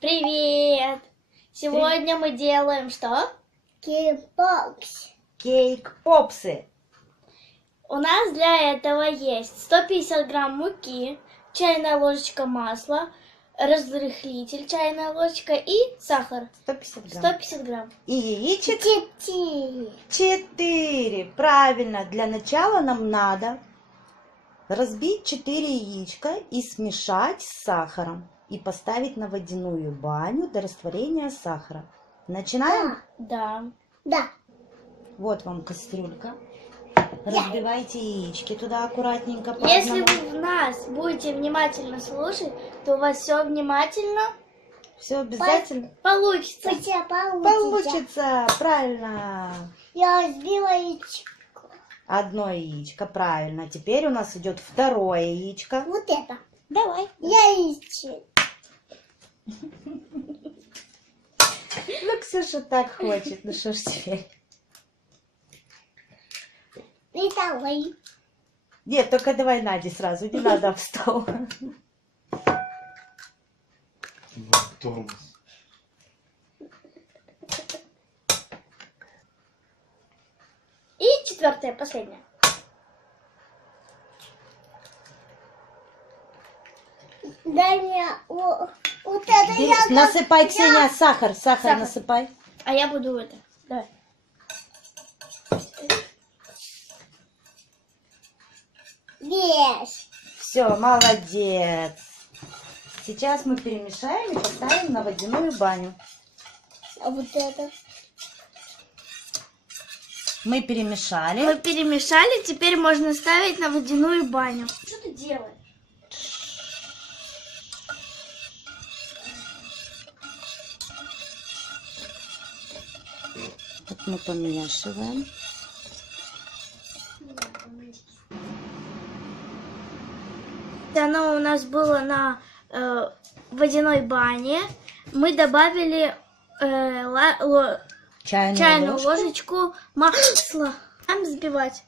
Привет! Сегодня мы делаем что? Кейк-бокс. Кейк-попсы. У нас для этого есть 150 грамм муки, чайная ложечка масла, разрыхлитель, чайная ложечка и сахар. 150 грамм. 150 грамм. И яичек 4. 4. Правильно. Для начала нам надо разбить 4 яичка и смешать с сахаром. И поставить на водяную баню до растворения сахара. Начинаем? Да. Да. Вот вам кастрюлька. Разбивайте яички туда аккуратненько. по Если одному. вы нас будете внимательно слушать, то у вас все внимательно Все обязательно получится. Получится. получится. Правильно. Я разбила яичко. Одно яичко, правильно. Теперь у нас идет второе яичко. Вот это. Давай. Яичко. Ну, Ксюша так хочет. Ну, что ж теперь? И давай. Нет, только давай Наде сразу. Не надо в стол. Тормоз. И четвертое, последнее. Дай мне вот это Бери, я насыпай, Ксения, сахар. Сахар Сахар. насыпай. А я буду это. Давай. Есть. Все, молодец. Сейчас мы перемешаем и поставим на водяную баню. А вот это. Мы перемешали. Мы перемешали, теперь можно ставить на водяную баню. Что ты делаешь? Вот мы помешиваем. Оно у нас было на водяной бане. Мы добавили чайную ложечку масла. Там взбивать.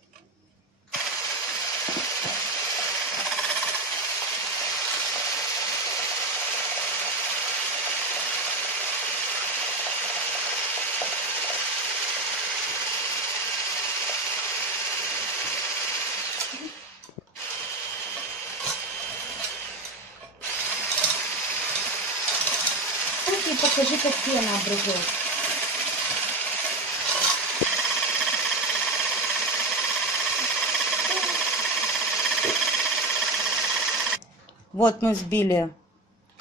И покажи, как пена образуется. Вот мы взбили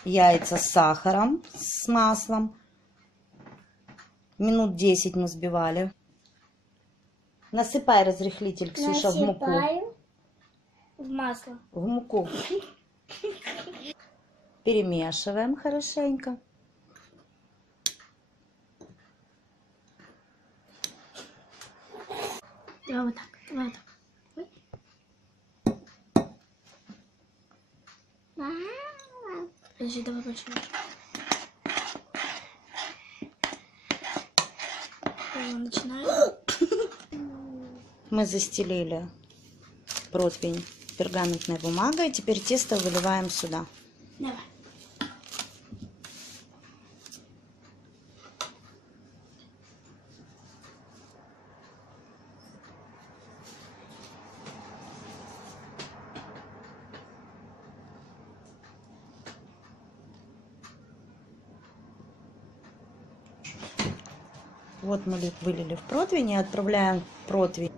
яйца с сахаром, с маслом. Минут 10 мы взбивали. Насыпай разрыхлитель, Ксюша, в муку. Насыпаем. В масло. В муку. Перемешиваем хорошенько. Давай вот так. Давай вот так. Подожди, давай больше. Начинаем. Мы застелили противень пергаментной бумагой. Теперь тесто выливаем сюда. Давай. Вот мы вылили в противень и отправляем противень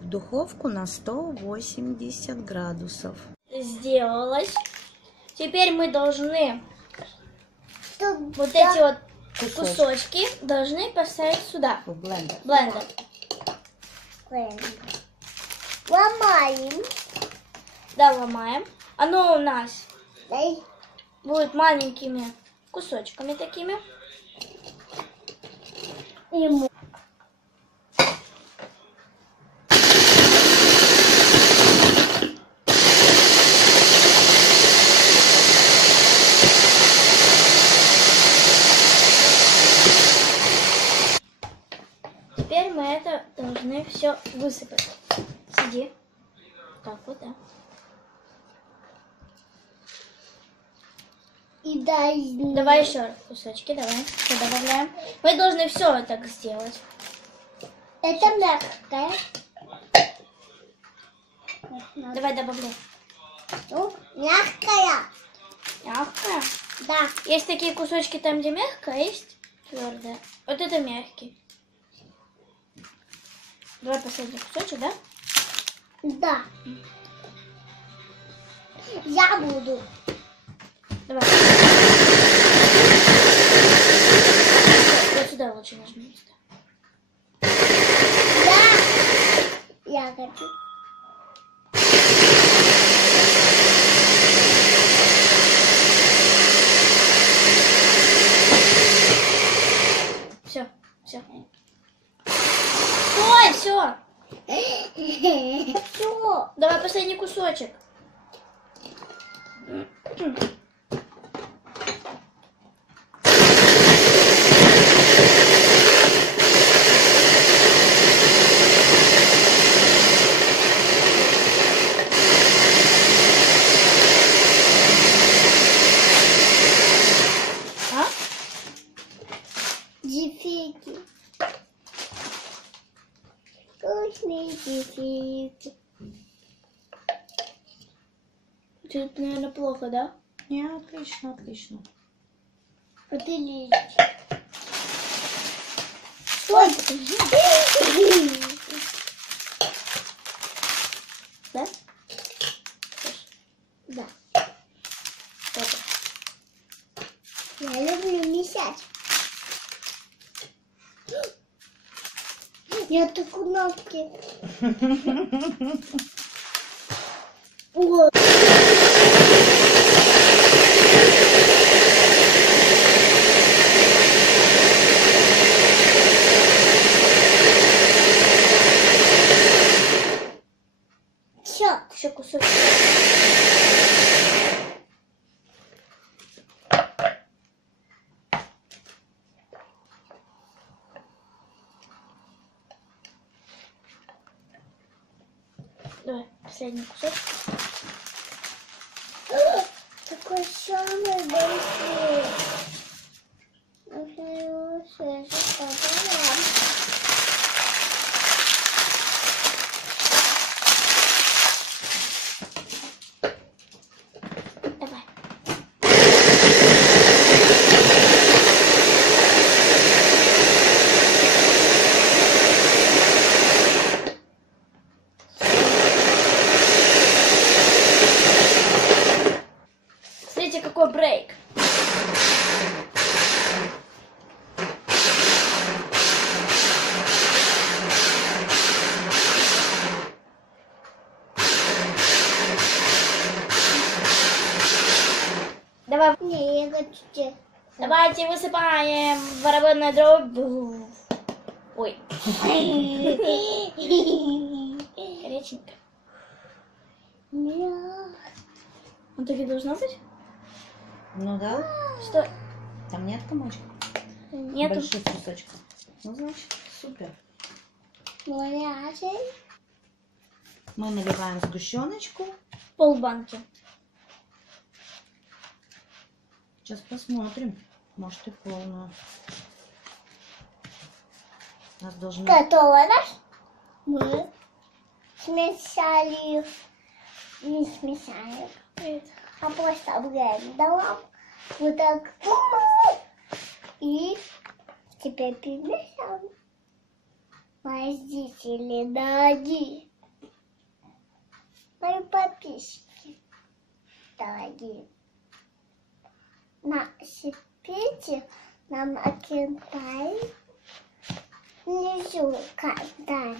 в духовку на 180 градусов. Сделалось. Теперь мы должны Тут вот эти вот Кусочки. кусочки должны поставить сюда. В блендер. Блендер. ломаем. Да, ломаем. Оно у нас Дай. будет маленькими кусочками такими. Ему. Теперь мы это должны все высыпать. Сиди. Так вот, да. И должны. Давай еще кусочки, давай. Всё добавляем. Мы должны все так сделать. Это мягкое. Давай добавляй. Ну, мягкая. Мягкое. Да. Есть такие кусочки там, где мягкое, а есть твердое. Вот это мягкий. Давай последний кусочек, да? Да. Я буду. Давай. Вот сюда лучше нажми. Я хочу. Все, все. Ой, все. Все. Давай последний кусочек. А? Дефики. Вкусные дефики. Тут, наверное, плохо, да? Не, отлично, отлично. Вот и лечь. Ой. Да? Да. Это. Я люблю мешать. Я так ногти. Ой. Все. Еще кусочек. Давай, последний кусочек. Такой самый большой. Нужно его свежить пополам. Давай. Смотрите, какой брейк. Давай, Не, я хочу те. давайте высыпаем барабанную дробь. Ой, горяченько. Мяу. Вот так и должно быть? Ну да, Стой. там нет комочка. Нету. Больших кусочков. Ну, значит, супер. Горячий. Мы наливаем сгущеночку. Полбанки. Сейчас посмотрим. Может и полную. У нас должны... Готово, да? Мы смешали. Не смешали. А просто блендером. Вот так. И теперь перемешаем. Родители, дорогие. Мои подписчики, дорогие. Напишите нам на комментарии внизу комментарий.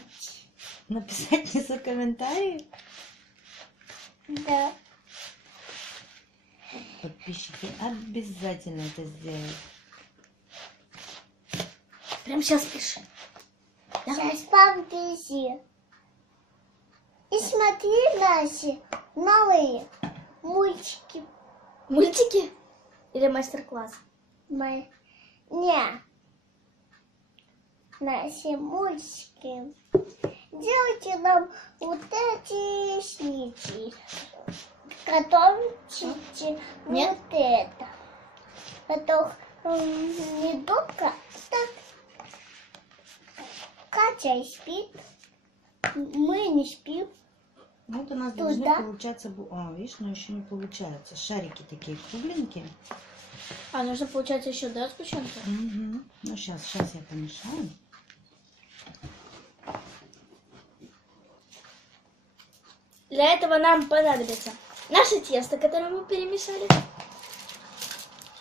Написать внизу комментарии. Да. Подписчики обязательно это сделают. Прям сейчас пиши. Сейчас подпиши. И смотри наши новые мультики. Мультики? Или мастер-класс? Не. Наши мультики. Делайте нам вот эти снички. Готовьте Нет? вот это. Потом не долго, так. Катя спит. Мы не спим. Вот у нас Туда. должны получаться... видишь, но еще не получается. Шарики такие кругленькие. А нужно, получается, еще, да, сгущенка? Угу. Ну, сейчас я помешаю. Для этого нам понадобится наше тесто, которое мы перемешали,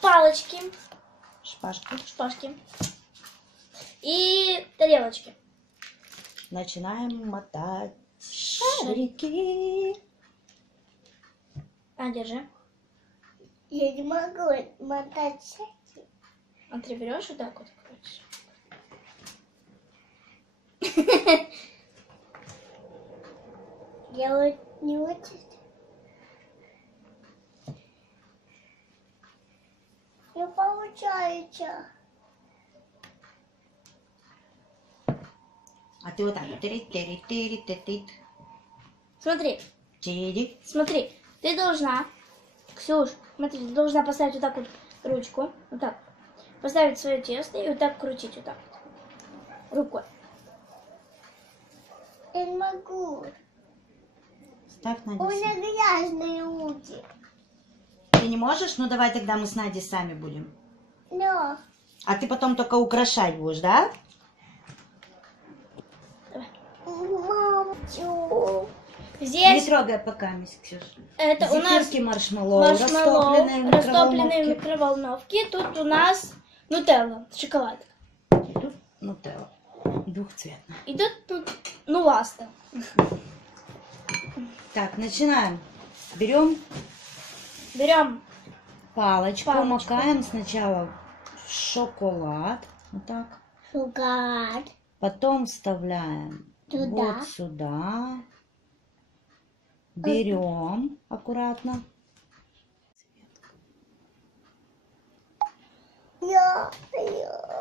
палочки, шпажки и тарелочки. Начинаем мотать шарики. Держи. Я не могу мотать шарики. А ты берешь вот так вот, крутишь. Я вот не очень. Не получается. А ты вот так. Тырит. Смотри, ты должна, Ксюш, смотри, ты должна поставить вот так вот ручку, вот так, поставить свое тесто и вот так крутить вот так вот, рукой. Я не могу. Ставь, У Надя. меня грязные руки. Ты не можешь? Ну, давай тогда мы с Надей сами будем. Но. А ты потом только украшать будешь, да? Мамочку. Не Здесь трогай пока, мисс Ксюша. это у нас Зефирки маршмеллоу, маршмеллоу, растопленные в растопленные в микроволновке. микроволновке. Тут у нас нутелла, шоколад. Тут нутелла. Двухцветная. И тут ласта. Так, начинаем. Берем Берем палочку, Палочку. макаем сначала в шоколад. Вот так. Шоколад. Потом вставляем Туда. вот сюда. Берем аккуратно. Я.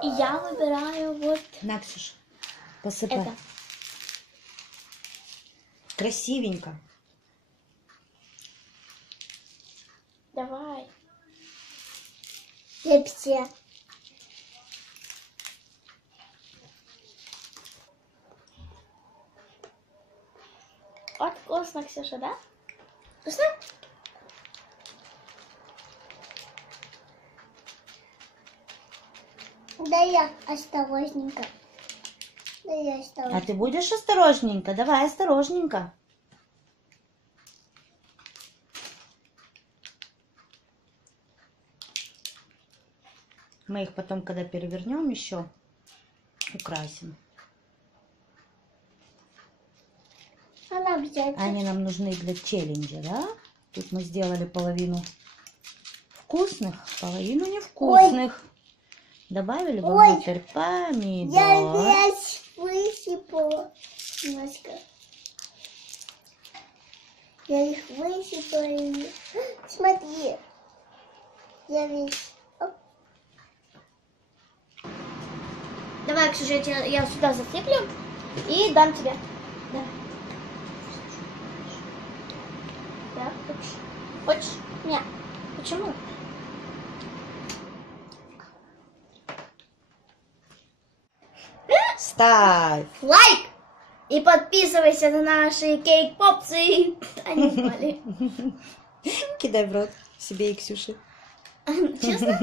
и я выбираю вот На, Ксюша, посыпай. это. Красивенько. Давай. Лепсе. Вот вкусно, Ксюша, да? Вкусно? Да я осторожненько. Да я А осторожненько. ты будешь осторожненько? Давай осторожненько. Мы их потом, когда перевернем, еще украсим. Она взять. Они нам нужны для челленджа, да? Тут мы сделали половину вкусных, половину невкусных. Добавили Ой. вовнутрь Я помидор. весь высыпала. Немножко. Я их высыпала. Смотри. Я весь. Оп. Давай, Ксюша, я сюда засыплю и дам тебе. Да. Да, хочешь? Хочешь? Нет. Почему? Ставь. Лайк! И подписывайся на наши кейк-попсы. Они упали. Кидай в рот себе и Ксюше. Честно?